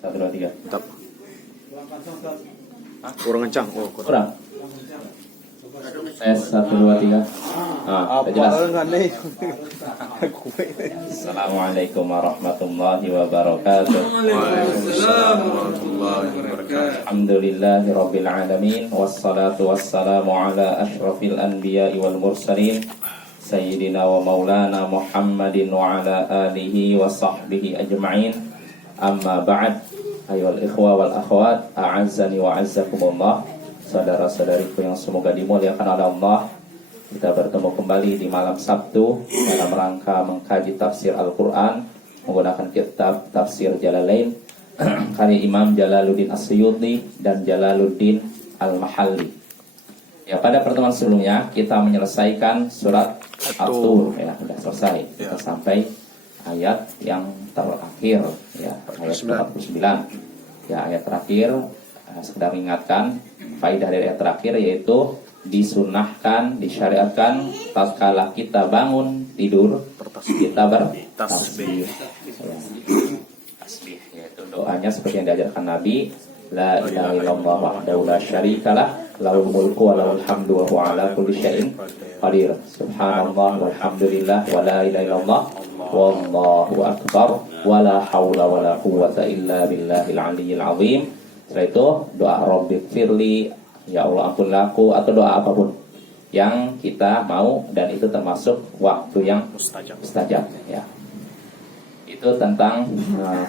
Satu, dua, tiga. Mantap. Kurang kencang. Oh, Kurang. Tes, satu, dua, tiga. Nah, udah jelas. Assalamualaikum warahmatullahi wabarakatuh. Waalaikumsalam warahmatullahi wabarakatuh. Alhamdulillahirabbil alamin, wassalatu wassalamu ala asyrafil anbiya'i wal mursalin sayyidina wa maulana Muhammadin wa ala alihi wa sahbihi ajma'in. Amma ba'd. Ayyuhal ikhwa wal akhwat, a'azzani wa a'azzakumullah. Saudara-saudariku yang semoga dimuliakan oleh Allah, kita bertemu kembali di malam Sabtu dalam rangka mengkaji tafsir Al-Quran menggunakan kitab Tafsir Jalalain karya Imam Jalaluddin As-Suyuti dan Jalaluddin Al-Mahalli. Ya, pada pertemuan sebelumnya kita menyelesaikan surat At-Tur, ya, sudah selesai. Kita sampai ayat yang terakhir, ya, ayat 49. Ya, ayat terakhir, sekedar mengingatkan faidah dari ayat terakhir, yaitu disunahkan, disyariatkan tatkala kita bangun tidur kita bertasbih. Tasbih, yaitu doanya seperti yang diajarkan Nabi, la ilaha illallah wahdahu la syarikalah, lahul mulku wa lahul hamdu wa huwa ala kulli syai'in qadir. Subhanallah walhamdulillah wa la ilaha illallah wallahu akbar wa la haula wa la quwwata illa billahil aliyyil azim. Setelah itu doa Rabbighfirli, ya Allah ampunilah aku, atau doa apapun yang kita mau, dan itu termasuk waktu yang mustajab, ya. Itu tentang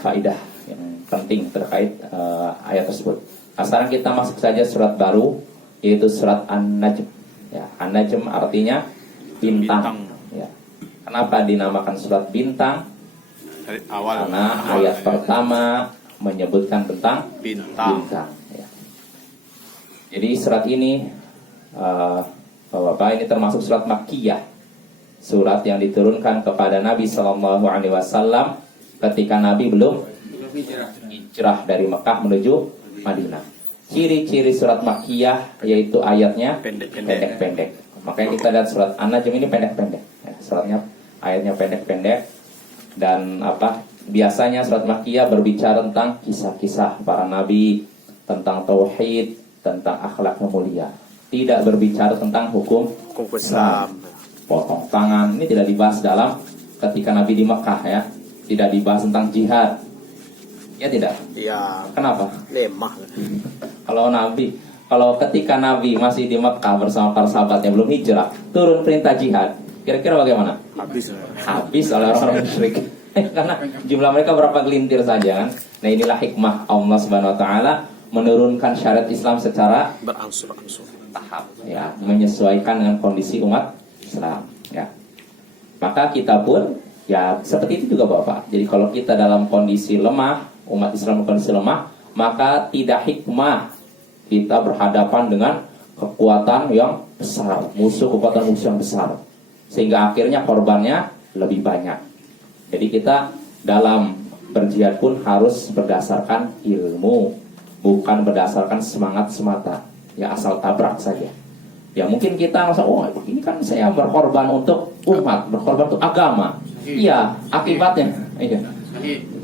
faidah yang penting terkait ayat tersebut. Nah, sekarang kita masuk saja surat baru, yaitu surat An-Najm. Ya, An-Najm artinya bintang. Ya. Kenapa dinamakan surat bintang? Dari awal. Karena ayat pertama menyebutkan tentang bintang. Ya. Jadi surat ini, Bapak, ini termasuk surat Makkiyah, surat yang diturunkan kepada Nabi Sallallahu Alaihi Wasallam ketika Nabi belum hijrah dari Mekah menuju Madinah. Ciri-ciri surat Makkiyah yaitu ayatnya pendek-pendek. Makanya kita lihat surat An-Najm ini pendek-pendek. Ya, suratnya, ayatnya pendek-pendek, dan biasanya surat Makkiyah berbicara tentang kisah-kisah para nabi, tentang tauhid, tentang akhlak yang mulia. Tidak berbicara tentang hukum Islam. Potong tangan ini tidak dibahas dalam ketika Nabi di Mekah, ya. Tidak dibahas tentang jihad. Ya tidak? Iya. Kenapa? Lemah. Kalau ketika Nabi masih di Mekah bersama para sahabatnya belum hijrah, turun perintah jihad, kira-kira bagaimana? Habis oleh orang-orang musyrik. Karena jumlah mereka berapa gelintir saja, kan? Nah, inilah hikmah Allah Subhanahu wa taala menurunkan syariat Islam secara berangsur-angsur, tahap, ya, menyesuaikan dengan kondisi umat Islam, ya. Maka kita pun, ya, seperti itu juga Bapak. Jadi kalau kita dalam kondisi lemah, umat Islam dalam kondisi lemah, maka tidak hikmah kita berhadapan dengan kekuatan yang besar, kekuatan musuh yang besar, sehingga akhirnya korbannya lebih banyak. Jadi kita dalam berjihad pun harus berdasarkan ilmu, bukan berdasarkan semangat semata, ya, asal tabrak saja. Ya, mungkin kita merasa, oh ini kan saya berkorban untuk umat, berkorban untuk agama. Iya, akibatnya,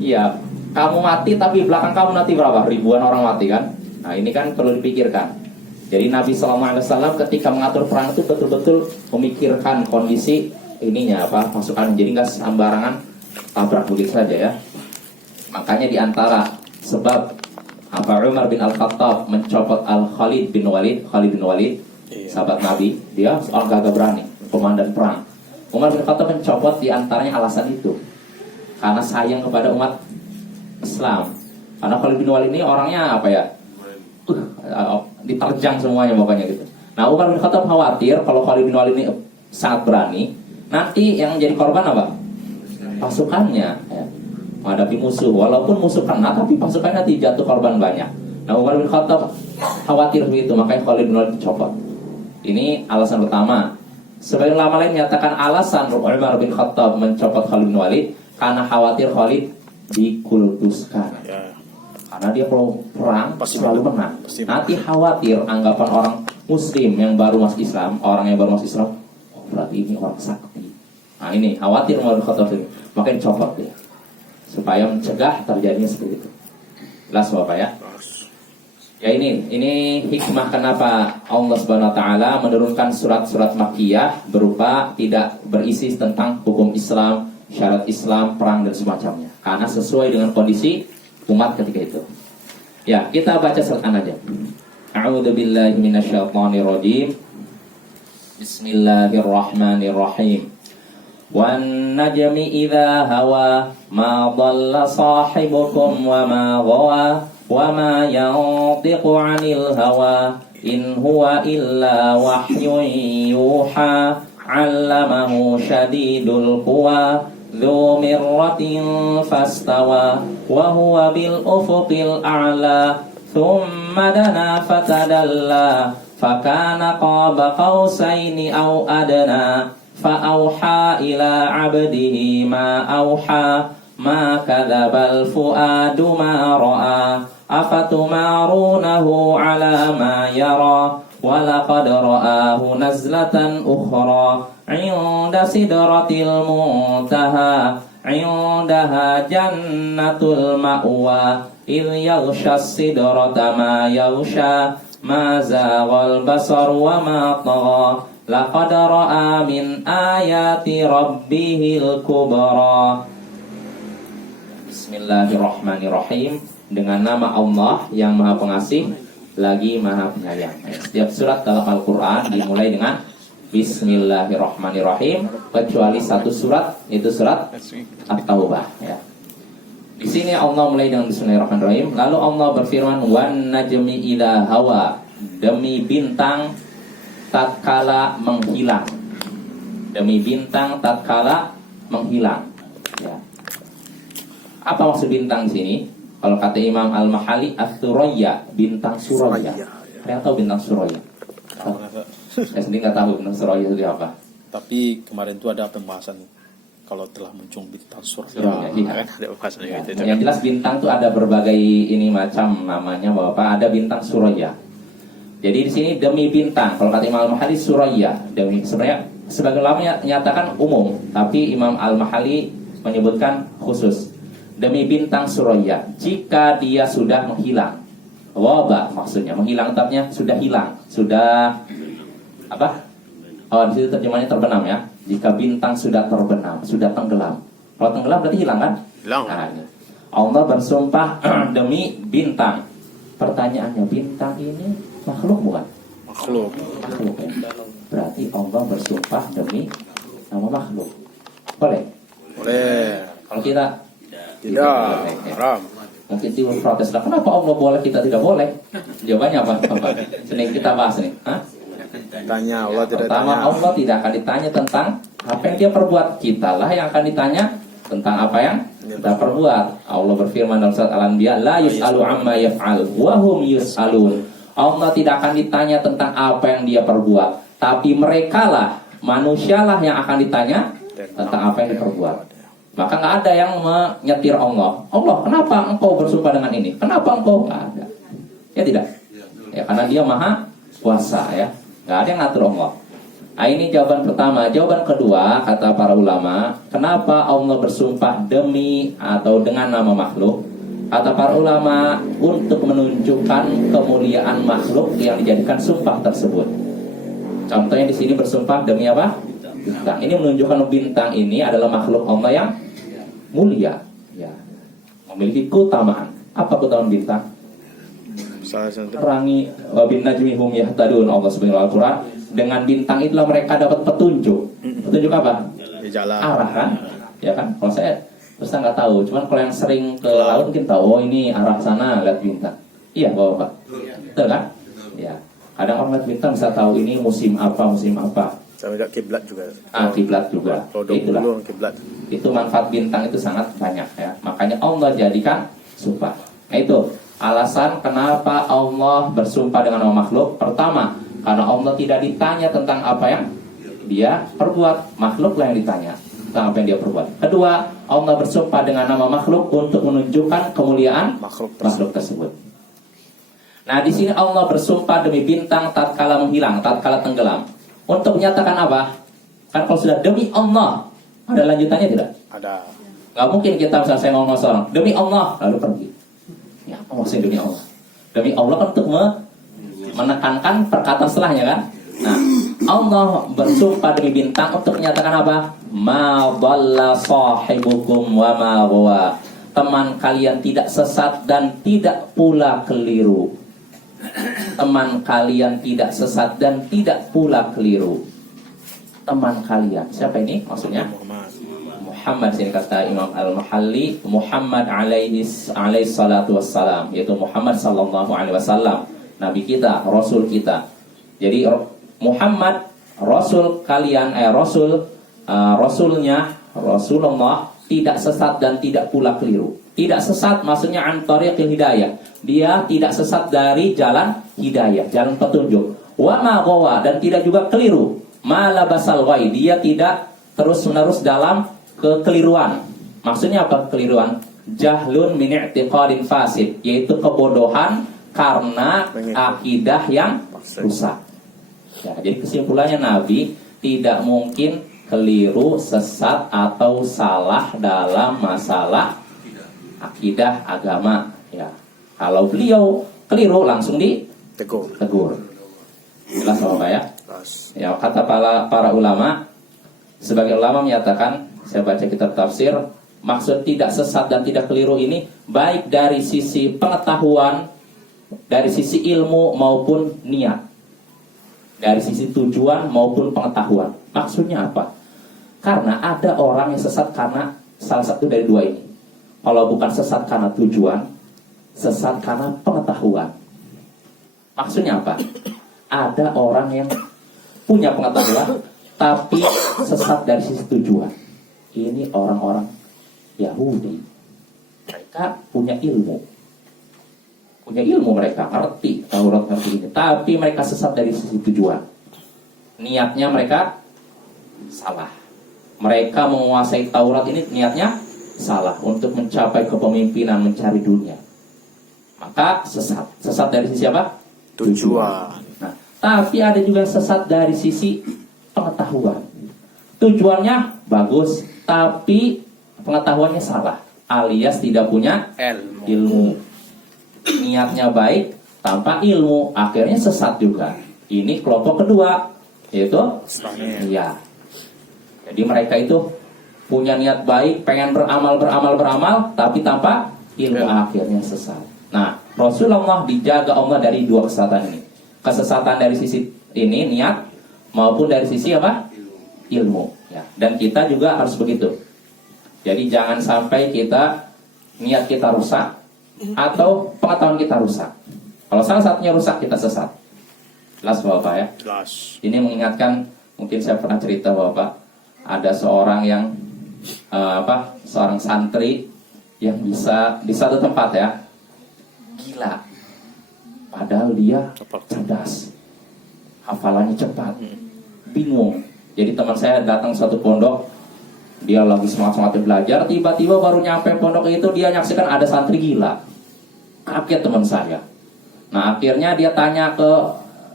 iya, kamu mati tapi belakang kamu nanti berapa? Ribuan orang mati, kan? Nah, ini kan perlu dipikirkan. Jadi Nabi SAW ketika mengatur perang itu betul-betul memikirkan kondisi ininya, pasukan, jadi nggak sembarangan tabrak begitu saja, ya. Makanya diantara sebab Umar bin Al-Khattab mencopot Khalid bin Walid, sahabat Nabi, dia seorang gagah berani, komandan perang. Umar bin Khattab mencopot diantaranya alasan itu, karena sayang kepada umat Islam. Karena Khalid bin Walid ini orangnya diterjang semuanya pokoknya gitu. Nah, Umar bin Khattab khawatir kalau Khalid bin Walid ini sangat berani, nanti yang jadi korban apa? Pasukannya, ya, menghadapi musuh. Walaupun musuh kena, tapi pasukannya tidak jatuh korban banyak. Nah, Umar bin Khattab khawatir begitu, makanya Khalid bin Walid dicopot. Ini alasan pertama. Sebagian ulama lain menyatakan alasan Umar bin Khattab mencopot Khalid bin Walid karena khawatir Khalid dikultuskan. Karena dia kalau perang selalu menang. Nanti khawatir anggapan orang Muslim yang baru masuk Islam, orang yang baru masuk Islam, oh, berarti ini orang sakti. Nah, ini khawatir Umar bin Khattab ini, makanya copot dia supaya mencegah terjadinya seperti itu. Jelas Bapak ya? Ya ini hikmah kenapa Allah Subhanahu wa taala menurunkan surat-surat Makkiyah berupa tidak berisi tentang hukum Islam, syarat Islam, perang dan semacamnya. Karena sesuai dengan kondisi umat ketika itu. Ya, kita baca surat aja. A'udzu billahi minasyaitonir rajim. Bismillahirrahmanirrahim. Wan najmi idza hawa ma dhalla sahibukum wa ma ghawa وَمَا يَنطِقُ عَنِ الْهَوَى إِنْ هُوَ إِلَّا وَحْيٌ يُوحَى عَلَّمَهُ شَدِيدُ الْقُوَى ذُو مِرَّةٍ فَاسْتَوَى وَهُوَ بِالْأُفُقِ الْأَعْلَى ثُمَّ دَنَا فَتَدَلَّى فَكَانَ قَابَ قَوْسَيْنِ أَوْ أَدْنَى فَأَوْحَى إِلَى عَبْدِهِ مَا أَوْحَى ما كذب الفؤاد ما رأى أفتمارونه على ما يرى ولقد رآه نزلة أخرى عند سدرة المنتهى عندها جنة المأوى إذ يغشى السدرة ما يغشى ما زاغ البصر وما طغى لقد رأى من آيات ربه الكبرى. Bismillahirrahmanirrahim. Dengan nama Allah yang Maha Pengasih lagi Maha Penyayang. Setiap surat dalam Al-Quran dimulai dengan Bismillahirrahmanirrahim, kecuali satu surat, yaitu surat At-Taubah ya. Di sini Allah mulai dengan Bismillahirrahmanirrahim. Lalu Allah berfirman, wan najmi idza hawa, demi bintang tatkala menghilang. Demi bintang tatkala menghilang ya. Apa maksud bintang di sini? Kalau kata Imam Al-Mahali, As-Suraya, bintang Suraya. Kalian tahu bintang Suraya? Saya sendiri nggak tahu bintang Suraya itu apa. Tapi kemarin itu ada pembahasan kalau telah muncul bintang Suraya. Kan ada pembahasan Ya. gitu. Yang jelas bintang itu ada berbagai ini macam namanya, Bapak. Ada bintang Suraya. Jadi di sini demi bintang. Kalau kata Imam Al-Mahali, Suraya. Demi sebenarnya sebagai ulama menyatakan umum, tapi Imam Al-Mahali menyebutkan khusus. Demi bintang Suraya, jika dia sudah menghilang. Wabah maksudnya menghilang, tetapnya sudah hilang, sudah apa? Oh, di situ terjemahannya terbenam ya. Jika bintang sudah terbenam, sudah tenggelam. Kalau tenggelam berarti hilang kan? Hilang. Nah, ini. Allah bersumpah demi bintang. Pertanyaannya, bintang ini makhluk bukan? Makhluk. Makhluk ya. Berarti Allah bersumpah demi nama makhluk. Boleh? Boleh. Kalau kita Tidak. Haram. mungkin timbul protes lah. Kenapa Allah boleh kita tidak boleh? Jawabannya apa? Sini kita bahas nih. Hah? Tanya Allah tidak Pertama, tanya. Allah tidak akan ditanya tentang apa yang dia perbuat. Kita lah yang akan ditanya tentang apa yang kita perbuat. Allah berfirman dalam surat Al-Anbiya, la yus'alu amma yaf'al wa hum yus'alun. Allah tidak akan ditanya tentang apa yang dia perbuat, tapi merekalah, manusialah yang akan ditanya tentang apa yang diperbuat. Maka nggak ada yang menyetir Allah. Allah, kenapa engkau bersumpah dengan ini? Kenapa engkau? Nggak ada. Ya tidak. Ya karena dia maha kuasa ya. Nggak ada yang ngatur Allah. Nah, ini jawaban pertama. Jawaban kedua, kata para ulama, kenapa Allah bersumpah demi atau dengan nama makhluk? Kata para ulama, untuk menunjukkan kemuliaan makhluk yang dijadikan sumpah tersebut. Contohnya di sini bersumpah demi apa? Bintang. Ini menunjukkan bintang ini adalah makhluk Allah yang mulia, ya, memiliki keutamaan. Apa keutamaan bintang? Salah satu. Terangi bin najmi hum yahtadun. Allah Subhanahu Al-Quran, dengan bintang itulah mereka dapat petunjuk. Petunjuk apa? Di jalan. Arah kan? Ya kan? Kalau saya terus nggak tahu. Cuman kalau yang sering ke laut mungkin tahu. Oh ini arah sana, lihat bintang. Iya, Bapak. Betul kan? Ya. Kadang orang lihat bintang bisa tahu ini musim apa, musim apa. Sama juga kiblat juga. Kiblat juga. Kalau Itulah. dulu kiblat. Itu manfaat bintang itu sangat banyak ya. Makanya Allah jadikan sumpah. Nah itu alasan kenapa Allah bersumpah dengan nama makhluk. Pertama, karena Allah tidak ditanya tentang apa yang dia perbuat. Makhluklah yang ditanya tentang apa yang dia perbuat. Kedua, Allah bersumpah dengan nama makhluk untuk menunjukkan kemuliaan makhluk tersebut. Nah di sini Allah bersumpah demi bintang tatkala menghilang, tatkala tenggelam. Untuk menyatakan apa? Kan kalau sudah demi Allah, ada lanjutannya tidak? Ada. Gak mungkin kita misalnya saya ngomong sama seorang demi Allah lalu pergi. Ya, apa maksudnya demi Allah? Demi Allah kan untuk menekankan perkataan setelahnya kan. Nah, Allah bersumpah demi bintang untuk menyatakan apa? Ma dhalla sahibukum wa ma ghawa. Teman kalian tidak sesat dan tidak pula keliru. Teman kalian tidak sesat dan tidak pula keliru. Teman kalian, siapa ini maksudnya? Muhammad, sini kata Imam Al-Mahalli, Muhammad alaihi salatu wassalam, yaitu Muhammad sallallahu alaihi wasallam, nabi kita, rasul kita. Jadi Muhammad rasul kalian, rasulnya Rasulullah tidak sesat dan tidak pula keliru. Tidak sesat maksudnya an tariqil hidayah. Dia tidak sesat dari jalan hidayah, jalan petunjuk. Wa ma ghawa, dan tidak juga keliru. Ma labasal ghai, dia tidak terus-menerus dalam kekeliruan. Maksudnya apa kekeliruan? Jahlun min i'tiqadin fasid, yaitu kebodohan karena akidah yang rusak. Ya, jadi kesimpulannya Nabi tidak mungkin keliru, sesat atau salah dalam masalah akidah agama. Ya, kalau beliau keliru langsung ditegur. Jelas Bapak ya? Ya, kata para ulama, sebagai ulama menyatakan, saya baca kitab tafsir, maksud tidak sesat dan tidak keliru ini baik dari sisi pengetahuan, dari sisi ilmu maupun niat, dari sisi tujuan maupun pengetahuan. Maksudnya apa? Karena ada orang yang sesat karena salah satu dari dua ini. Kalau bukan sesat karena tujuan, sesat karena pengetahuan. Maksudnya apa? Ada orang yang punya pengetahuan tapi sesat dari sisi tujuan. Ini orang-orang Yahudi. Mereka punya ilmu. Mereka ngerti Taurat, ngerti ini, tapi mereka sesat dari sisi tujuan. Niatnya mereka salah. Mereka menguasai Taurat ini niatnya salah, untuk mencapai kepemimpinan, mencari dunia. Maka sesat. Sesat dari sisi apa? Tujuan. Nah, tapi ada juga sesat dari sisi pengetahuan. Tujuannya bagus, tapi pengetahuannya salah, alias tidak punya ilmu. Niatnya baik tanpa ilmu, akhirnya sesat juga. Ini kelompok kedua, yaitu iya. Jadi mereka itu punya niat baik, pengen beramal, tapi tanpa ilmu, akhirnya sesat. Nah, Rasulullah dijaga Allah dari dua kesesatan ini. Kesesatan dari sisi ini, niat, maupun dari sisi apa? Ilmu. Ya. Dan kita juga harus begitu. Jadi jangan sampai niat kita rusak atau pengetahuan kita rusak. Kalau salah satunya rusak, kita sesat. Jelas Bapak ya? Jelas. Ini mengingatkan, mungkin saya pernah cerita Bapak, ada seorang yang seorang santri yang bisa di satu tempat ya, gila. Padahal dia cerdas, hafalannya cepat, bingung. Jadi teman saya datang satu pondok, dia lagi semangat-semangat belajar, tiba-tiba baru nyampe pondok itu dia nyaksikan ada santri gila. Kaget teman saya. Nah, akhirnya dia tanya ke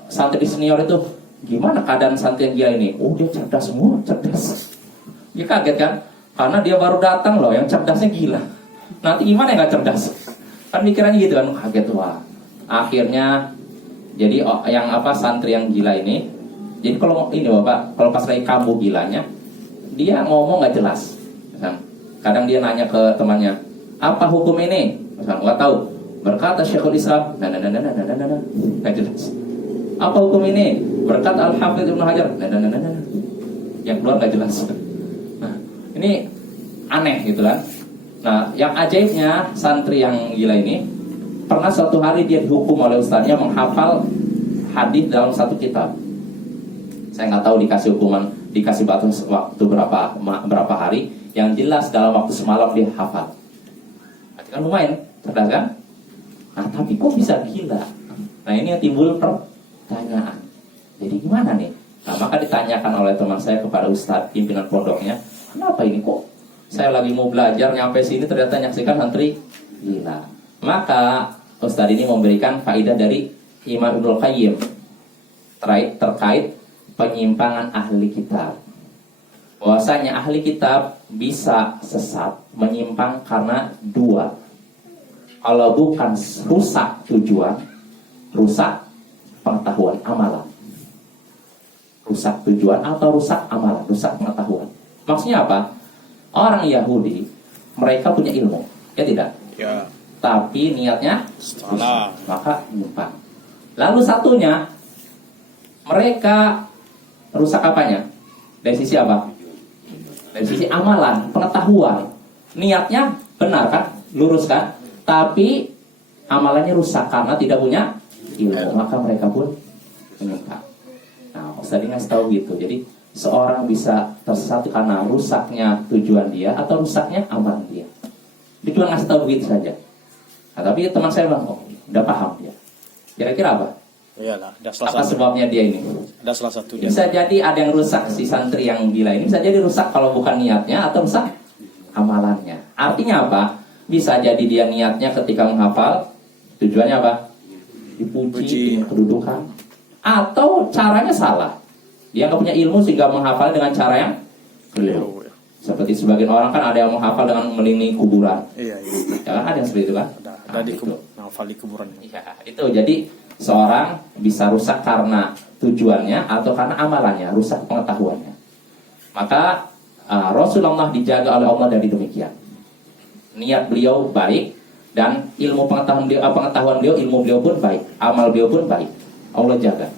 santri senior itu, gimana keadaan santri yang gila ini? Oh, dia cerdas semua, cerdas. Dia kaget kan? Karena dia baru datang loh, yang cerdasnya gila. Nanti gimana yang gak cerdas? Kan pikirannya gitu kan, kaget. Wah. Akhirnya jadi santri yang gila ini, jadi kalau ini Bapak, kalau pas lagi kambuh gilanya, dia ngomong gak jelas. Kadang dia nanya ke temannya, apa hukum ini? Nggak tahu. Berkata Syekhul Islam, nggak jelas. Apa hukum ini? Berkata Al-Hafidz Ibnu Hajar, yang keluar nggak jelas. Nah, ini aneh gitu kan. Nah, yang ajaibnya santri yang gila ini, pernah suatu hari dia dihukum oleh ustaznya menghafal hadis dalam satu kitab. Saya nggak tahu dikasih batas waktu berapa hari. Yang jelas dalam waktu semalam dia hafal. Berarti kan lumayan, cerdas kan? Nah, tapi kok bisa gila? Nah, ini yang timbul pertanyaan. Jadi gimana nih? Nah, maka ditanyakan oleh teman saya kepada ustadz pimpinan pondoknya, kenapa ini kok saya lagi mau belajar nyampe sini ternyata nyaksikan santri gila. Maka ustadz ini memberikan faedah dari Imam Ibnul Qayyim terkait penyimpangan ahli kitab. Bahwasanya ahli kitab bisa sesat, menyimpang karena dua. Kalau bukan rusak tujuan, rusak pengetahuan, amalan. Rusak tujuan atau rusak amalan, rusak pengetahuan. Maksudnya apa? Orang Yahudi, mereka punya ilmu, ya tidak? Ya. Tapi niatnya Salah. rusak, maka menyimpang. Lalu satunya, mereka rusak apanya? Dari sisi apa? Dari sisi amalan, pengetahuan. Niatnya benar kan? Lurus kan? Tapi amalannya rusak karena tidak punya ilmu, maka mereka pun menyimpang. Nah, Ustaz ngasih tahu gitu. Jadi seorang bisa tersesat karena rusaknya tujuan dia atau rusaknya amalan dia. Dia cuma ngasih tahu begitu saja. Nah, tapi teman saya bilang, oh, udah paham dia. Kira-kira apa? Iyalah, ada salah Apa satu. sebabnya dia ini? Ada salah satu dia. Bisa jadi ada yang rusak si santri yang gila ini. Bisa jadi rusak kalau bukan niatnya atau rusak amalannya. Artinya apa? Bisa jadi dia niatnya ketika menghafal, tujuannya apa? Dipuji, ingin kedudukan. Atau caranya salah. Dia nggak punya ilmu sehingga menghafal dengan cara yang keliru. Seperti sebagian orang kan ada yang menghafal dengan melindungi kuburan. Iya. Ya kan ada yang seperti itu kan? Ada di itu. hafal di kuburan. Ya, itu jadi seorang bisa rusak karena tujuannya atau karena amalannya, rusak pengetahuannya. Maka Rasulullah dijaga oleh Allah dari demikian. Niat beliau baik dan ilmu pengetahuan beliau, ilmu beliau pun baik, amal beliau pun baik. Allah jaga.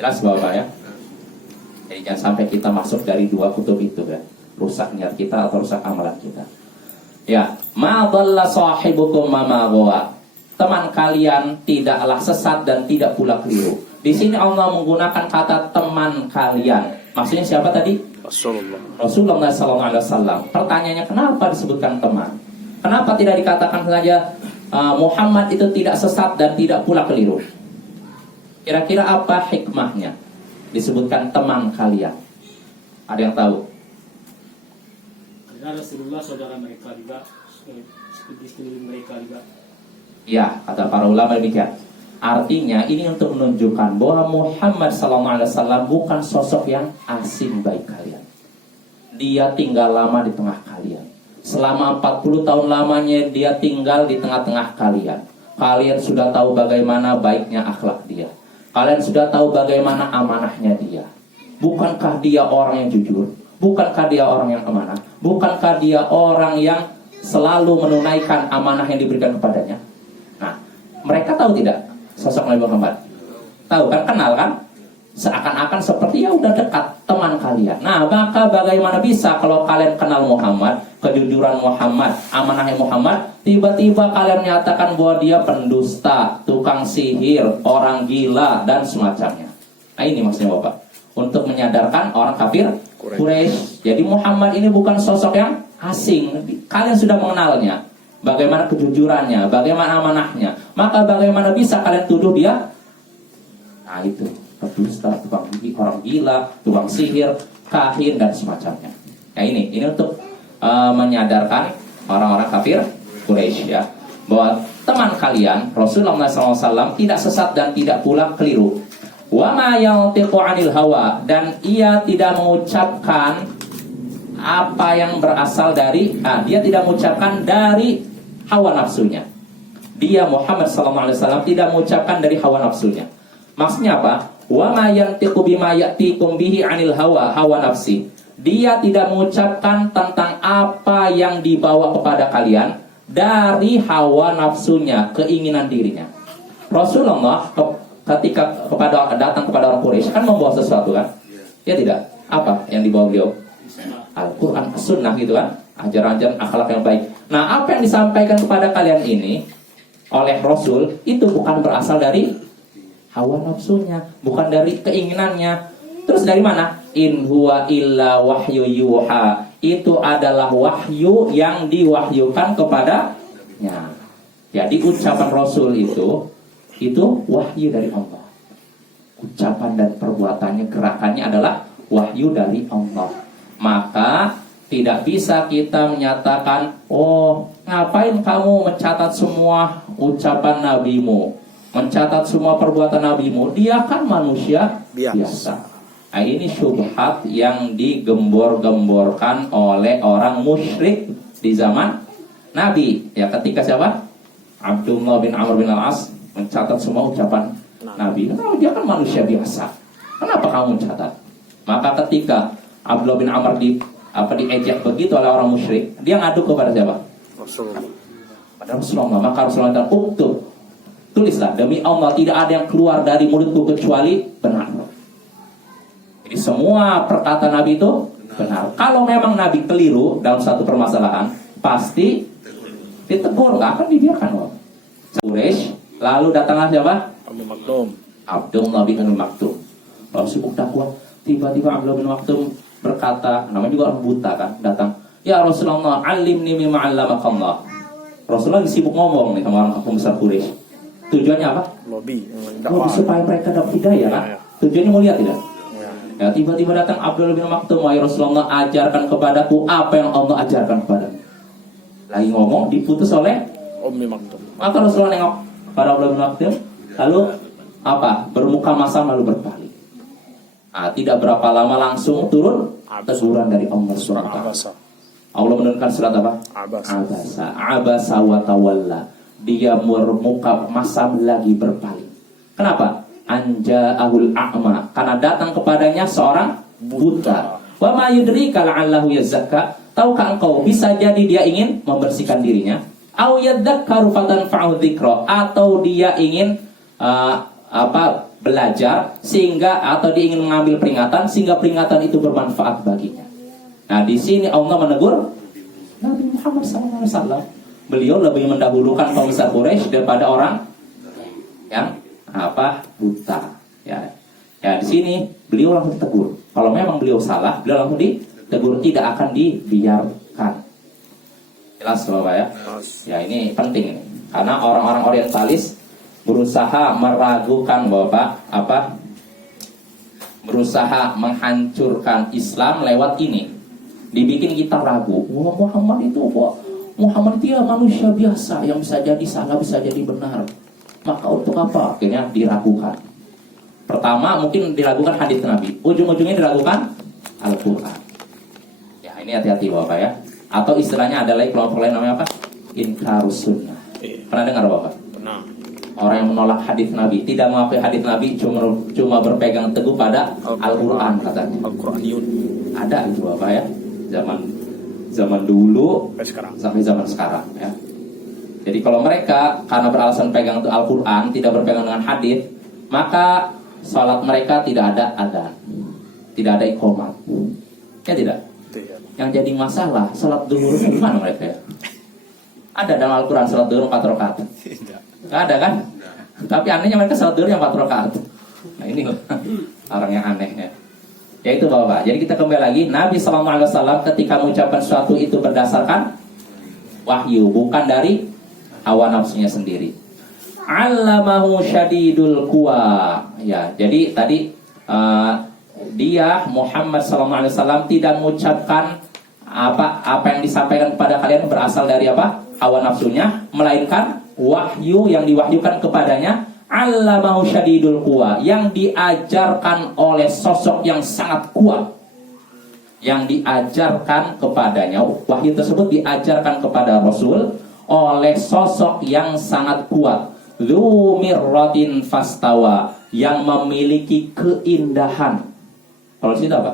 Jelas Bapak ya? Jadi jangan sampai kita masuk dari dua kutub itu kan. Rusak niat kita atau rusak amalan kita. Ya, ma dhalla sahibukum ma ghawa. Teman kalian tidaklah sesat dan tidak pula keliru. Di sini Allah menggunakan kata teman kalian. Maksudnya siapa tadi? Rasulullah SAW. Pertanyaannya kenapa disebutkan teman? Kenapa tidak dikatakan saja Muhammad itu tidak sesat dan tidak pula keliru? Kira-kira apa hikmahnya disebutkan teman kalian? Ada yang tahu? Karena Rasulullah saudara mereka juga, di sekeliling mereka juga. Ya, kata para ulama demikian. Artinya ini untuk menunjukkan bahwa Muhammad SAW bukan sosok yang asing bagi kalian. Dia tinggal lama di tengah kalian. Selama 40 tahun lamanya dia tinggal di tengah-tengah kalian. Kalian sudah tahu bagaimana baiknya akhlak dia. Kalian sudah tahu bagaimana amanahnya dia. Bukankah dia orang yang jujur? Bukankah dia orang yang amanah? Bukankah dia orang yang selalu menunaikan amanah yang diberikan kepadanya? Nah, mereka tahu tidak sosok Nabi Muhammad? Tahu kan, kenal kan? Seakan-akan seperti ya udah dekat teman kalian. Nah, maka bagaimana bisa kalau kalian kenal Muhammad, kejujuran Muhammad, amanahnya Muhammad, tiba-tiba kalian menyatakan bahwa dia pendusta, tukang sihir, orang gila dan semacamnya. Nah, ini maksudnya Bapak, untuk menyadarkan orang kafir Quraisy. Jadi Muhammad ini bukan sosok yang asing. Kalian sudah mengenalnya. Bagaimana kejujurannya, bagaimana amanahnya. Maka bagaimana bisa kalian tuduh dia? Nah itu, pendusta, tukang gigi, orang gila, tukang sihir, kahin dan semacamnya. Nah ini untuk menyadarkan orang-orang kafir Quraisy ya, bahwa teman kalian Rasulullah SAW tidak sesat dan tidak pula keliru. Wa ma yantiqu 'anil hawa, dan ia tidak mengucapkan apa yang berasal dari dia tidak mengucapkan dari hawa nafsunya. Dia Muhammad SAW tidak mengucapkan dari hawa nafsunya. Maksudnya apa? Wa ma yantiqu bima ya'tikum bihi 'anil hawa nafsi. Dia tidak mengucapkan tentang apa yang dibawa kepada kalian dari hawa nafsunya, keinginan dirinya. Rasulullah ketika datang kepada orang Quraisy kan membawa sesuatu kan? Ya tidak? Apa yang dibawa beliau? Al-Quran, Sunnah gitu kan, ajaran-ajaran akhlak yang baik. Nah, apa yang disampaikan kepada kalian ini oleh Rasul itu bukan berasal dari hawa nafsunya, bukan dari keinginannya. Terus dari mana? In huwa illa wahyu yuha. Itu adalah wahyu yang diwahyukan kepadanya. Jadi ucapan Rasul itu wahyu dari Allah. Ucapan dan perbuatannya, gerakannya adalah wahyu dari Allah. Maka tidak bisa kita menyatakan, oh ngapain kamu mencatat semua ucapan nabimu, mencatat semua perbuatan nabimu, dia kan manusia biasa. Nah, ini syubhat yang digembor-gemborkan oleh orang musyrik di zaman Nabi. Ya ketika siapa? Abdullah bin Amr bin Al-As mencatat semua ucapan Nabi. Kenapa? Dia kan manusia biasa. Kenapa kamu mencatat? Maka ketika Abdullah bin Amr diejek begitu oleh orang musyrik, dia ngadu kepada siapa? Rasulullah. Pada Rasulullah. Maka Rasulullah bilang, "Uktub, tulislah, demi Allah tidak ada yang keluar dari mulutku kecuali benar." Jadi semua perkataan Nabi itu benar. Kalau memang Nabi keliru dalam satu permasalahan, pasti ditegur, nggak akan dibiarkan. Quraisy, lalu datanglah siapa? Abu Maktum. Abdullah bin Maktum. Lalu sibuk dakwah, tiba-tiba Abdullah bin Maktum berkata, namanya juga orang buta kan, datang, "Ya Rasulullah, alimni mimma 'allamakallah." Rasulullah sibuk ngomong nih sama orang pembesar Quraisy. Tujuannya apa? Lobby. Supaya mereka dapat hidayah kan? Ya. Tujuannya mulia tidak? Ya. Ya, tiba-tiba datang Abdullah bin Maktum, "Wahai Rasulullah, ajarkan kepadaku apa yang Allah ajarkan kepadamu." Lagi ngomong, diputus oleh Ummi Maktum. maka Rasulullah nengok pada Abdullah bin Maktum, lalu apa? Bermuka masam lalu berpaling. Tidak berapa lama langsung turun teguran dari Allah SWT. Abasa. Allah menurunkan surat apa? Abasa. Abasa wa tawalla. Dia bermuka masam lagi berpaling. Kenapa? Anja'ahul a'ma. Karena datang kepadanya seorang buta. Wa ma yudrika la'allahu yazakka. Tahukah engkau bisa jadi dia ingin membersihkan dirinya? Au yadzakkaru fatanfa'u dzikra, atau dia ingin belajar sehingga, atau dia ingin mengambil peringatan sehingga peringatan itu bermanfaat baginya. Nah, di sini Allah menegur Nabi Muhammad SAW. Beliau lebih mendahulukan pembesar Quraisy daripada orang yang buta. Ya, di sini beliau langsung ditegur. Kalau memang beliau salah, beliau langsung ditegur, tidak akan dibiarkan. Jelas Bapak ya? Ya, ini penting ini. Karena orang-orang orientalis berusaha meragukan Bapak berusaha menghancurkan Islam lewat ini. Dibikin kita ragu. Wah, Muhammad itu dia manusia biasa yang bisa jadi salah, bisa jadi benar. Maka untuk apa? Akhirnya diragukan. Pertama mungkin diragukan hadis Nabi. Ujung-ujungnya diragukan Al-Quran. Ya, ini hati-hati Bapak ya. Atau istilahnya adalah kelompok lain namanya apa? Inkarus sunnah. Pernah dengar Bapak? Pernah. Orang yang menolak hadis Nabi, tidak mengakui hadis Nabi, cuma berpegang teguh pada Al-Quran katanya. Al-Quraniyun. Ada itu Bapak ya. Zaman dulu sampai zaman sekarang ya. Jadi kalau mereka karena beralasan pegang itu Al-Quran, tidak berpegang dengan hadis, maka salat mereka tidak ada adzan, tidak ada iqamah. Ya tidak? Yang jadi masalah salat zuhurnya gimana mereka ya? Ada dalam Al-Quran salat zuhur 4 rakaat. Tidak ada kan? Tapi anehnya mereka salat zuhur yang 4 rakaat. Nah, ini orang yang aneh ya. Yaitu Bapak. Jadi kita kembali lagi, Nabi SAW ketika mengucapkan sesuatu itu berdasarkan wahyu, bukan dari hawa nafsunya sendiri. Allamahu syadidul quwa. Ya, jadi tadi dia Muhammad SAW tidak mengucapkan apa yang disampaikan kepada kalian berasal dari apa? Hawa nafsunya, melainkan wahyu yang diwahyukan kepadanya. Allamahu syadidul quwa, yang diajarkan oleh sosok yang sangat kuat, yang diajarkan kepadanya. Wahyu tersebut diajarkan kepada Rasul oleh sosok yang sangat kuat. Dzu mirratin fastawa, yang memiliki keindahan. Kalau situ apa?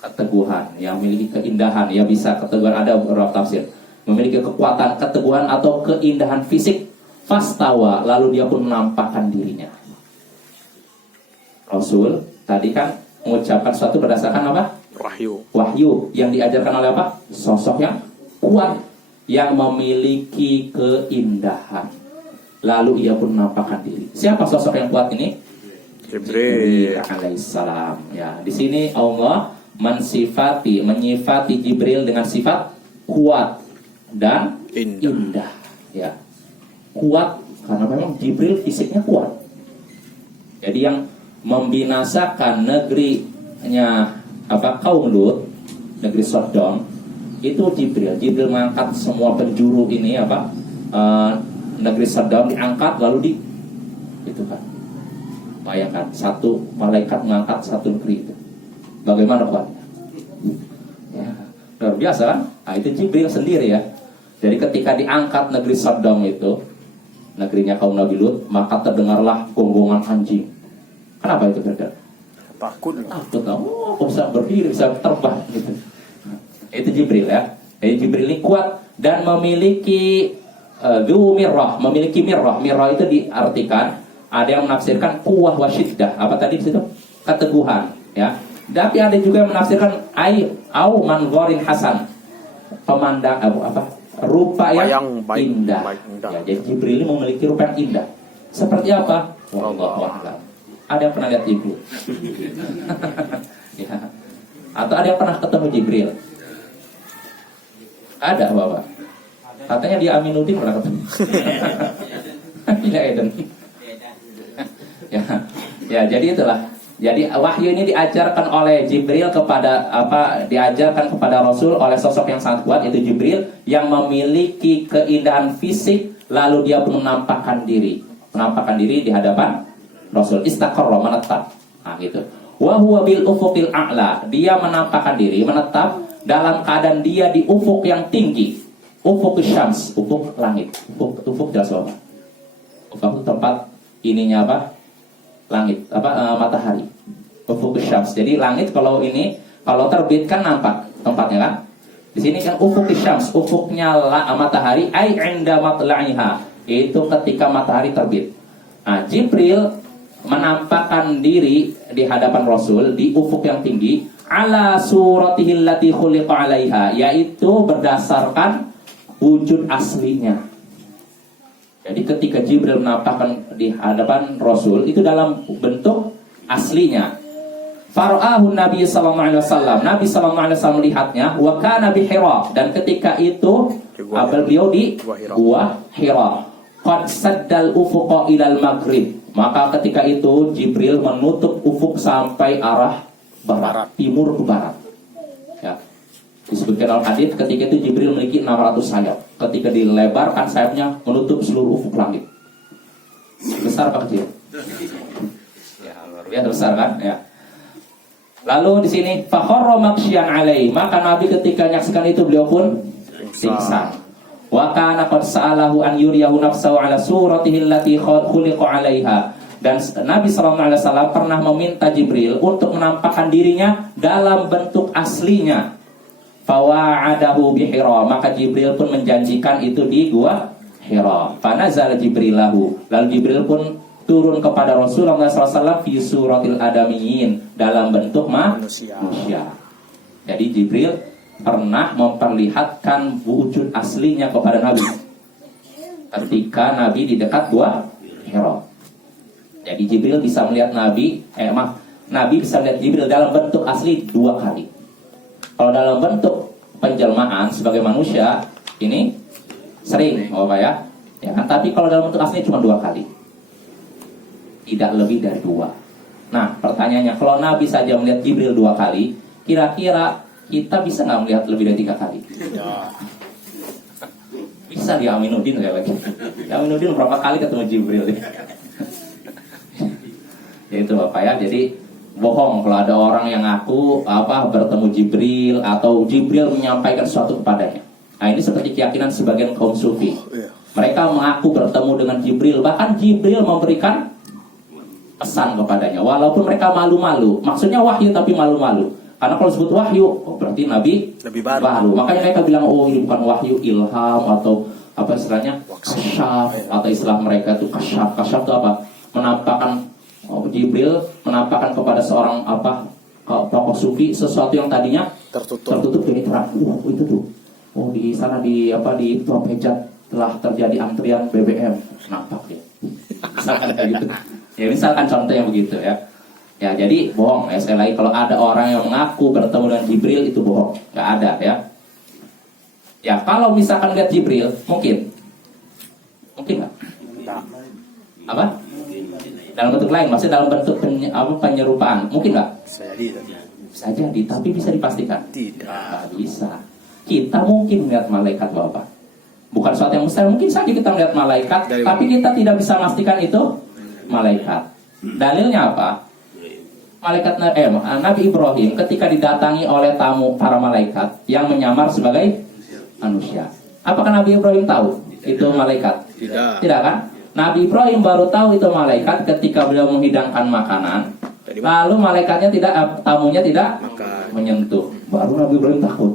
Keteguhan, yang memiliki keindahan. Ya, bisa keteguhan, ada beberapa tafsir. Memiliki kekuatan, keteguhan atau keindahan fisik. Fastawa, lalu dia pun menampakkan dirinya. Rasul tadi kan mengucapkan sesuatu berdasarkan apa? Wahyu yang diajarkan oleh apa? Sosok yang kuat, yang memiliki keindahan. Lalu ia pun menampakkan diri. Siapa sosok yang kuat ini? Jibril alaihissalam. Ya, di sini Allah menyifati Jibril dengan sifat kuat dan indah. Ya. Kuat karena memang Jibril fisiknya kuat. Jadi yang membinasakan negerinya kaum Lut, negeri Sodom, itu Jibril. Jibril mengangkat semua penjuru ini negeri Sodom diangkat lalu itu kan. Bayangkan satu malaikat mengangkat satu negeri itu. Bagaimana kuatnya? Ya, luar biasa kan? Nah, itu Jibril sendiri ya. Jadi ketika diangkat negeri Sodom itu, negerinya kaum Nabi Lut, maka terdengarlah gonggongan anjing. Kenapa itu kira-kira? Takut. Takut, kok bisa berdiri, bisa terbang gitu. Itu Jibril ya. Jadi Jibril ini kuat dan memiliki mirrah, memiliki mirrah. Mirrah itu diartikan, ada yang menafsirkan kuwah wa syiddah. Apa tadi di situ? Keteguhan, ya. Tapi ada juga yang menafsirkan au manzarin hasan. Pemandang rupa yang indah. Ya, jadi Jibril ini memiliki rupa yang indah. Seperti apa? Wallahu a'lam. Ada yang pernah lihat Jibril? Ya. Atau ada yang pernah ketemu Jibril? Ada, Bapak. Katanya dia Aminuddin pernah ketemu. Iya, Eden. Ya, jadi itulah. Jadi wahyu ini diajarkan oleh Jibril kepada diajarkan kepada Rasul oleh sosok yang sangat kuat, yaitu Jibril, yang memiliki keindahan fisik, lalu dia pun menampakkan diri di hadapan Rasul. Istaqarra, menetap. Nah, gitu. Wa huwa bil ufuqil a'la. Dia menampakkan diri, menetap dalam keadaan dia di ufuk yang tinggi. Ufuk syams, ufuk langit. Ufuk jelas apa? Ufuk itu tempat ininya apa? Langit, matahari. Ufuk syams. Jadi langit kalau terbit kan nampak tempatnya kan? Di sini kan ufuk syams, ufuknya matahari, ai inda matla'iha. Itu ketika matahari terbit. Nah, Jibril menampakkan diri di hadapan Rasul di ufuk yang tinggi, ala suratihil lati khuliqa 'alaiha, yaitu berdasarkan wujud aslinya. Jadi ketika Jibril menampakkan di hadapan Rasul itu dalam bentuk aslinya. Fara'ahu Nabi sallallahu alaihi wasallam. Nabi sallallahu alaihi wasallam melihatnya, wa kana bi Hira, dan ketika itu beliau di Gua Hira. Qad saddal ufuqa ilal maghrib. Maka ketika itu Jibril menutup ufuk sampai arah barat, timur ke barat. Ya. Disebutkan dalam hadis ketika itu Jibril memiliki 600 sayap. Ketika dilebarkan sayapnya menutup seluruh ufuk langit. Besar apa kecil? Ya, luar biasa besar kan? Ya. Lalu di sini fakharra maksyan alai, maka Nabi ketika menyaksikan itu beliau pun pingsan. Wa kana qad sa'alahu an yuriyahu nafsahu ala suratihi allati khuliqa 'alaiha. Dan Nabi sallallahu alaihi wasallam pernah meminta Jibril untuk menampakkan dirinya dalam bentuk aslinya. Fawa'adahu bi Hira, maka Jibril pun menjanjikan itu di Gua Hira. Fanazala Jibrilahu, lalu Jibril pun turun kepada Rasulullah SAW fi suratil adamiyyin, dalam bentuk manusia. Jadi Jibril pernah memperlihatkan wujud aslinya kepada Nabi ketika Nabi di dekat Gua Hira. Jadi Jibril bisa melihat Nabi bisa melihat Jibril dalam bentuk asli 2 kali. Kalau dalam bentuk penjelmaan sebagai manusia ini sering, Bapak ya. Ya kan? Tapi kalau dalam bentuk asli cuma 2 kali. Tidak lebih dari 2. Nah, pertanyaannya, kalau Nabi saja melihat Jibril 2 kali, kira-kira kita bisa nggak melihat lebih dari 3 kali? Ya. Bisa di Aminuddin kayak lagi. Di Aminuddin berapa kali ketemu Jibril? Ya itu Bapak ya. Jadi bohong kalau ada orang yang ngaku bertemu Jibril atau Jibril menyampaikan sesuatu kepadanya. Nah, ini seperti keyakinan sebagian kaum sufi. Mereka mengaku bertemu dengan Jibril, bahkan Jibril memberikan pesan kepadanya, walaupun mereka malu-malu. Maksudnya wahyu tapi malu-malu. Karena kalau disebut wahyu, berarti Nabi lebih baru. Makanya mereka bilang, oh ini bukan wahyu, ilham atau apa istilahnya, kasyaf, atau istilah mereka itu kasyaf. Kasyaf itu apa? Menampakkan Jibril menampakkan kepada seorang tokoh sufi sesuatu yang tadinya tertutup jadi terang. Itu tuh. Oh, di sana di Tropejat telah terjadi antrian BBM. Nampak dia. Misalkan kayak gitu. Ya misalkan contoh yang begitu ya. Ya jadi bohong. Ya, sekali lagi kalau ada orang yang mengaku bertemu dengan Jibril itu bohong. Nggak ada ya. Ya kalau misalkan lihat Jibril mungkin nggak? Apa? Dalam bentuk lain, maksudnya dalam bentuk penyerupaan, mungkin nggak? Bisa jadi, tapi bisa dipastikan? Tidak. Nggak bisa. Kita mungkin melihat malaikat, Bapak. Bukan sesuatu yang mustahil, mungkin saja kita melihat malaikat, tapi kita tidak bisa memastikan itu malaikat. Dalilnya apa? Nabi Ibrahim ketika didatangi oleh tamu para malaikat yang menyamar sebagai manusia. Apakah Nabi Ibrahim tahu itu malaikat? Tidak. Tidak kan? Nabi Ibrahim baru tahu itu malaikat ketika beliau menghidangkan makanan. Lalu malaikatnya tidak, tamunya tidak Makan. menyentuh. Baru Nabi Ibrahim takut.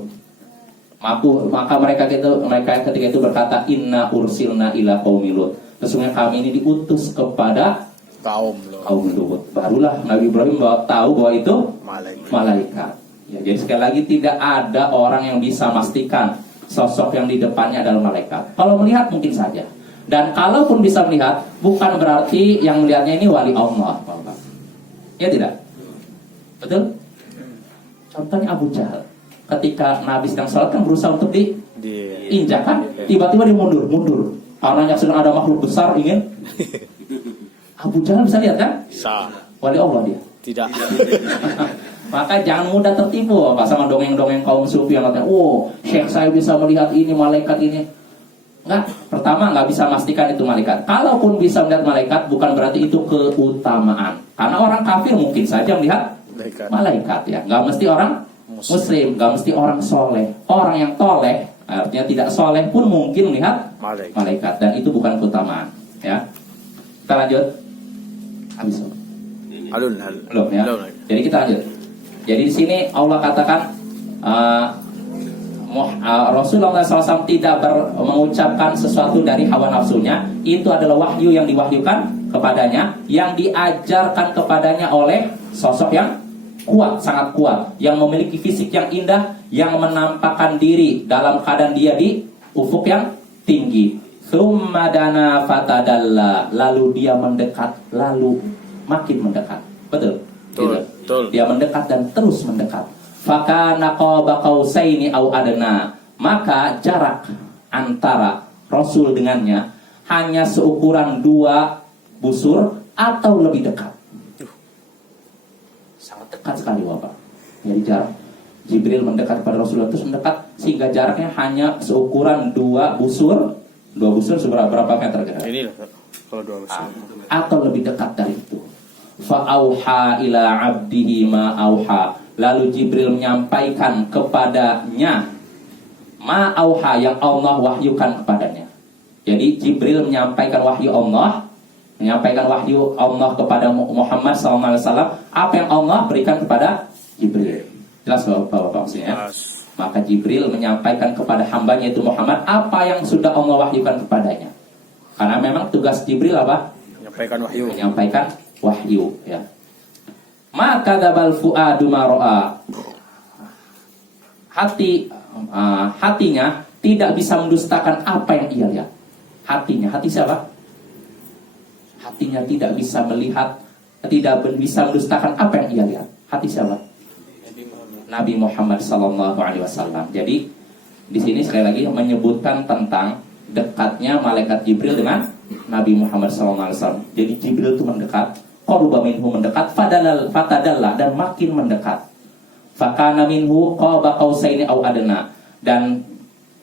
Maka mereka ketika itu berkata, Inna ursilna ila qaumi Lut. Sesungguhnya kami ini diutus kepada kaum lo. kaum Lut. Barulah Nabi Ibrahim tahu bahwa itu Malaikat. malaikat. Ya, jadi sekali lagi tidak ada orang yang bisa memastikan sosok yang di depannya adalah malaikat. Kalau melihat mungkin saja. Dan kalaupun bisa melihat, bukan berarti yang melihatnya ini wali Allah. Bapak. Ya tidak? Betul? Contohnya Abu Jahal. Ketika Nabi sedang sholat kan berusaha untuk diinjak kan? Tiba-tiba dia mundur. Karena sedang ada makhluk besar ingin. Abu Jahal bisa lihat kan? Bisa. Wali Allah dia. Tidak. Maka jangan mudah tertipu Pak sama dongeng-dongeng kaum sufi yang katanya, oh, syekh saya bisa melihat ini, malaikat ini. Enggak, pertama nggak bisa memastikan itu malaikat. Kalaupun bisa melihat malaikat, bukan berarti itu keutamaan. Karena orang kafir mungkin saja melihat malaikat ya. Nggak mesti orang muslim, nggak mesti orang soleh. Orang yang toleh, artinya tidak soleh pun mungkin melihat malaikat. Dan itu bukan keutamaan ya. Kita lanjut. Habis belum ya. Jadi kita lanjut. Jadi di sini Allah katakan Rasulullah SAW tidak mengucapkan sesuatu dari hawa nafsunya. Itu adalah wahyu yang diwahyukan kepadanya, yang diajarkan kepadanya oleh sosok yang kuat, sangat kuat, yang memiliki fisik yang indah, yang menampakkan diri dalam keadaan dia di ufuk yang tinggi. Tsummadana fatadalla, lalu dia mendekat, lalu makin mendekat. Betul? Betul. Dia mendekat dan terus mendekat. Fakana qaba qausaini au adna, maka jarak antara Rasul dengannya hanya seukuran 2 busur atau lebih dekat. Sangat dekat sekali Bapak. Jadi jarak Jibril mendekat kepada Rasulullah terus mendekat sehingga jaraknya hanya seukuran 2 busur. 2 busur berapa meter kira-kira? Inilah kalau 2 busur. Atau lebih dekat dari itu. Fa'auha ila abdihi ma auha. Lalu Jibril menyampaikan kepadanya ma auha, yang Allah wahyukan kepadanya. Jadi Jibril menyampaikan wahyu Allah, menyampaikan wahyu Allah kepada Muhammad SAW. Apa yang Allah berikan kepada Jibril. Jelas Bapak maksudnya? Maka Jibril menyampaikan kepada hambanya itu Muhammad apa yang sudah Allah wahyukan kepadanya. Karena memang tugas Jibril apa? Menyampaikan wahyu ya. Maka dzabal fuadu ma ra'a. Hatinya tidak bisa mendustakan apa yang ia lihat. Hati siapa? Hatinya tidak bisa melihat, tidak bisa mendustakan apa yang ia lihat. Hati siapa? Nabi Muhammad SAW. Jadi di sini sekali lagi menyebutkan tentang dekatnya malaikat Jibril dengan Nabi Muhammad SAW. Jadi Jibril itu mendekat, qaruba minhu mendekat, fatadalla dan makin mendekat. Fakana minhu qaba qausaini au adna. Dan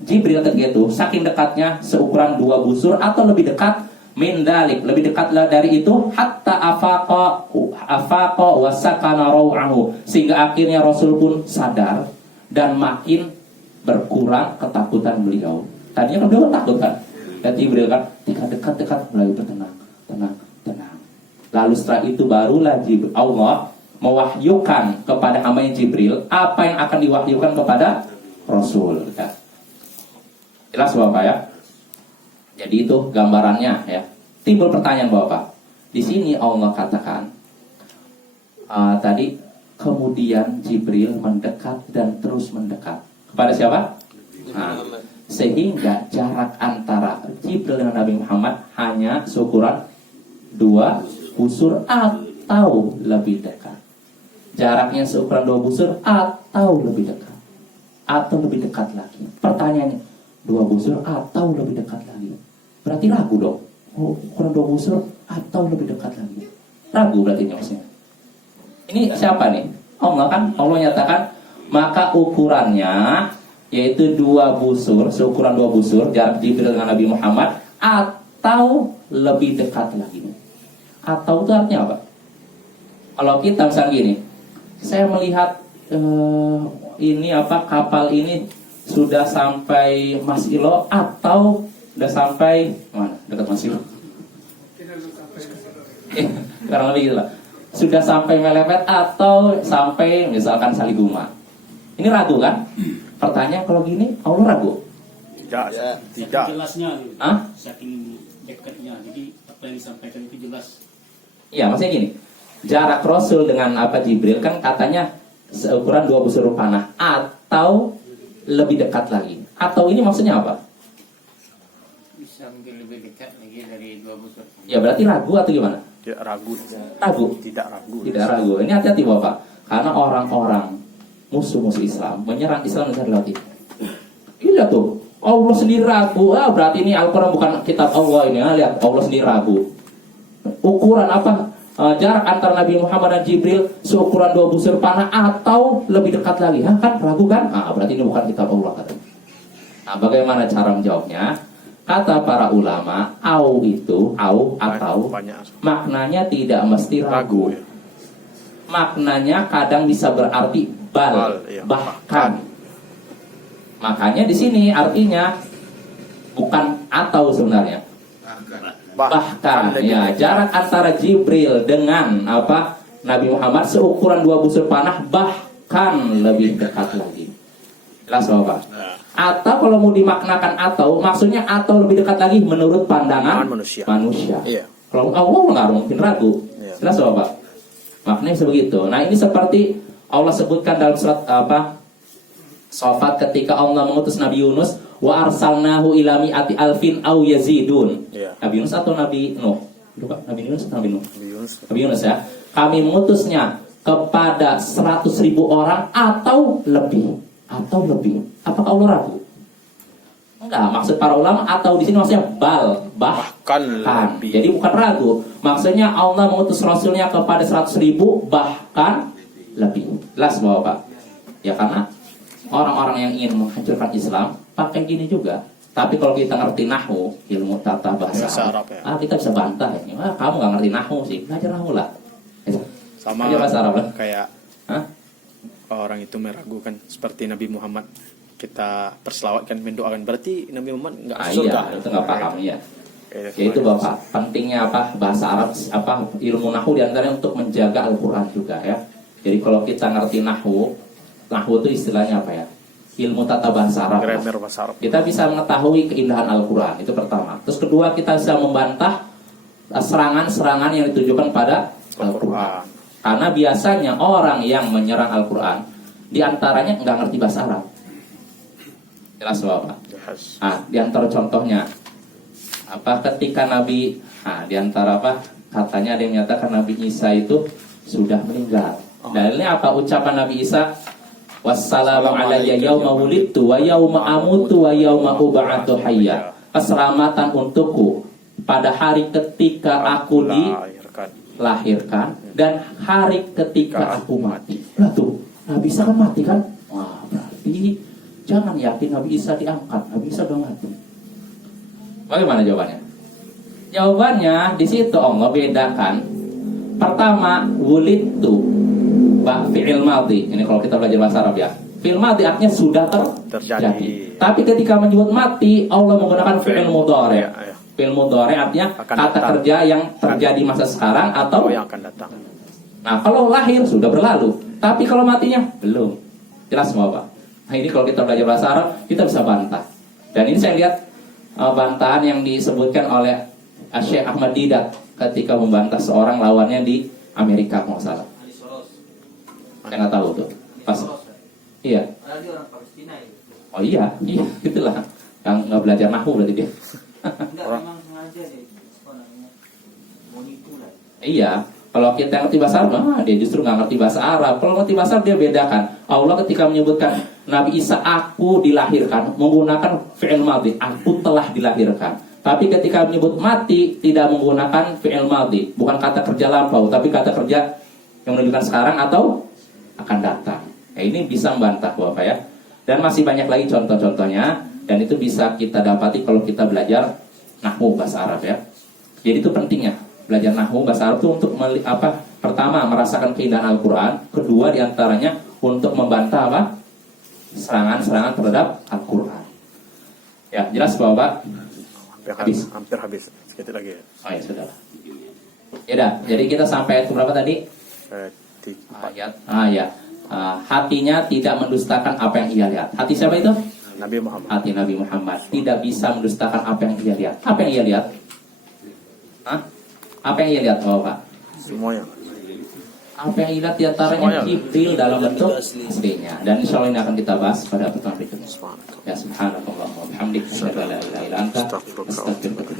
Jibril ketika itu saking dekatnya seukuran 2 busur atau lebih dekat min dalik, lebih dekatlah dari itu, hatta afaqa wa sakana raw'ahu, sehingga akhirnya Rasul pun sadar dan makin berkurang ketakutan beliau. Tadinya kan beliau takut kan, dan Jibril kan dekat mulai bertenang. Lalu setelah itu barulah Allah mewahyukan kepada hambanya Jibril apa yang akan diwahyukan kepada Rasul. Jelas Bapak ya? Jadi itu gambarannya ya. Timbul pertanyaan Bapak. Di sini Allah katakan tadi kemudian Jibril mendekat dan terus mendekat kepada siapa? Sehingga jarak antara Jibril dengan Nabi Muhammad hanya seukuran 2 busur atau lebih dekat. Jaraknya seukuran 2 busur atau lebih dekat. Atau lebih dekat lagi. Pertanyaannya, 2 busur atau lebih dekat lagi. Berarti ragu dong. Oh, ukuran 2 busur atau lebih dekat lagi. Ragu berarti maksudnya. Ini siapa nih? Allah kan, Allah nyatakan maka ukurannya yaitu 2 busur, seukuran 2 busur jarak Jibril dengan Nabi Muhammad atau lebih dekat lagi. Atau itu artinya apa? Kalau kita misalnya gini, saya melihat ini kapal ini sudah sampai Mas Ilo atau udah sampai mana? Dekat Mas Ilo. Kurang lebih gitu lah. Sudah sampai Melepet atau sampai misalkan Saliguma. Ini ragu kan? Pertanyaan kalau gini, Allah ragu? Tidak, tidak. Saking jelasnya gitu. Hah? Saking dekatnya. Jadi apa yang disampaikan itu jelas. Iya, maksudnya gini. Jarak Rasul dengan apa Jibril kan katanya seukuran 2 busur panah atau lebih dekat lagi. Atau ini maksudnya apa? Bisa mungkin lebih dekat lagi dari 2 busur. Ya berarti ragu atau gimana? Tidak ragu. Ragu. Tidak ragu. Tidak ragu. Ini hati-hati Bapak. Karena orang-orang musuh-musuh Islam menyerang Islam dengan lagi. Iya tuh. Allah sendiri ragu. Berarti ini Al-Quran bukan kitab Allah ini. Lihat, Allah sendiri ragu. Ukuran apa? Jarak antara Nabi Muhammad dan Jibril seukuran 2 busur panah atau lebih dekat lagi. Kan ragu kan? Berarti ini bukan kitab Allah katanya. Bagaimana cara menjawabnya? Kata para ulama, au itu, au atau Banyak. maknanya tidak mesti ragu. Ya. Maknanya kadang bisa berarti bal, Iya. bahkan. Makanya di sini artinya bukan atau sebenarnya. Bahkan ya jarak antara Jibril dengan apa Nabi Muhammad seukuran 2 busur panah, bahkan lebih dekat lagi. Jelas Bapak? Atau kalau mau dimaknakan atau maksudnya atau lebih dekat lagi menurut pandangan manusia. Iya. Kalau Allah nggak mungkin ragu. Iya. Jelas Bapak? Maknanya sebegitu. Nah ini seperti Allah sebutkan dalam surat apa? Shafat ketika Allah mengutus Nabi Yunus, wa arsalnahu ila mi'ati alfin aw yazidun. Iya. Nabi Yunus atau Nabi Nuh? Lupa, Nabi Yunus atau Nabi Nuh? Nabi Yunus ya. Kami mengutusnya kepada 100.000 orang atau lebih. Atau lebih. Apakah Allah ragu? Enggak, maksud para ulama atau di sini maksudnya bahkan lebih. Jadi bukan ragu. Maksudnya Allah mengutus Rasulnya kepada 100.000 bahkan lebih. Jelas Bapak? Ya karena orang-orang yang ingin menghancurkan Islam pakai gini juga. Tapi kalau kita ngerti nahwu, ilmu tata bahasa Arab ya. kita bisa bantah ini. Kamu nggak ngerti nahwu sih, belajar nahwu lah. Sama Belajar bahasa Arab lah. kayak Hah? orang itu meragukan seperti Nabi Muhammad. Kita perselawatkan mendoakan berarti Nabi Muhammad nggak masuk surga. Iya, itu nggak paham ya. Kayak Ya itu Bapak, pentingnya apa bahasa Arab, apa ilmu nahwu diantaranya untuk menjaga Al-Quran juga ya. Jadi kalau kita ngerti nahwu itu istilahnya apa ya? Ilmu tata bahasa Arab. grammar bahasa Arab. Kita bisa mengetahui keindahan Al-Quran, itu pertama. Terus kedua, kita bisa membantah serangan-serangan yang ditujukan pada Al-Quran. Karena biasanya orang yang menyerang Al-Quran diantaranya nggak ngerti bahasa Arab. Jelas Bapak? Jelas. Diantara contohnya apa ketika Nabi, diantara apa katanya ada yang menyatakan Nabi Isa itu sudah meninggal. Dalilnya apa? Ucapan Nabi Isa, wassalamu alayya yauma wulidtu wa yauma amutu wa yauma ub'atsu hayya. Keselamatan untukku pada hari ketika aku dilahirkan dan hari ketika aku mati. Lah tuh, Nabi Isa kan mati kan? Wah, berarti jangan yakin Nabi Isa diangkat. Nabi Isa udah mati. Bagaimana jawabannya? Jawabannya di situ Allah bedakan. Pertama, wulidtu fi'il madhi. Ini kalau kita belajar bahasa Arab ya. Fi'il madhi artinya sudah terjadi. Tapi ketika menyebut mati, Allah menggunakan fi'il mudhari. Fi'il mudhari artinya kata kerja yang terjadi masa sekarang atau yang akan datang. Nah, kalau lahir sudah berlalu. Tapi kalau matinya belum. Jelas semua Pak. Nah, ini kalau kita belajar bahasa Arab, kita bisa bantah. Dan ini saya lihat bantahan yang disebutkan oleh Syekh Ahmad Didat ketika membantah seorang lawannya di Amerika kalau nggak salah. Saya nggak tahu tuh. Pas. Iya. Dia orang Palestina itu. Oh iya, itulah. Yang nggak belajar nahwu berarti dia. Enggak, memang sengaja deh. Apa namanya? Monitor lah. Iya. Kalau kita ngerti bahasa Arab, dia justru nggak ngerti bahasa Arab. Kalau ngerti bahasa Arab dia bedakan. Allah ketika menyebutkan Nabi Isa aku dilahirkan menggunakan fi'il madhi, aku telah dilahirkan. Tapi ketika menyebut mati tidak menggunakan fi'il madhi, bukan kata kerja lampau, tapi kata kerja yang menunjukkan sekarang atau akan datang. Ini bisa membantah Bapak ya. Dan masih banyak lagi contoh-contohnya, dan itu bisa kita dapati kalau kita belajar nahwu bahasa Arab ya. Jadi itu pentingnya belajar nahwu bahasa Arab itu untuk pertama merasakan keindahan Al-Quran, kedua diantaranya untuk membantah serangan-serangan terhadap Al-Quran. Ya, jelas Bapak? Hampir habis. Sedikit lagi. Oh ya, sudah. Ya dah, jadi kita sampai ayat berapa tadi? Ayat. Ya. Hatinya tidak mendustakan apa yang ia lihat. Hati siapa itu? Nabi Muhammad. Hati Nabi Muhammad tidak bisa mendustakan apa yang ia lihat. Apa yang ia lihat? Apa yang ia lihat, Bapak? Semuanya. Apa yang ia lihat diantaranya Jibril dalam bentuk aslinya. Dan insya Allah ini akan kita bahas pada pertemuan berikutnya. Ya subhanallah wa bihamdihi, asyhadu an la ilaha illa anta, astaghfiruka.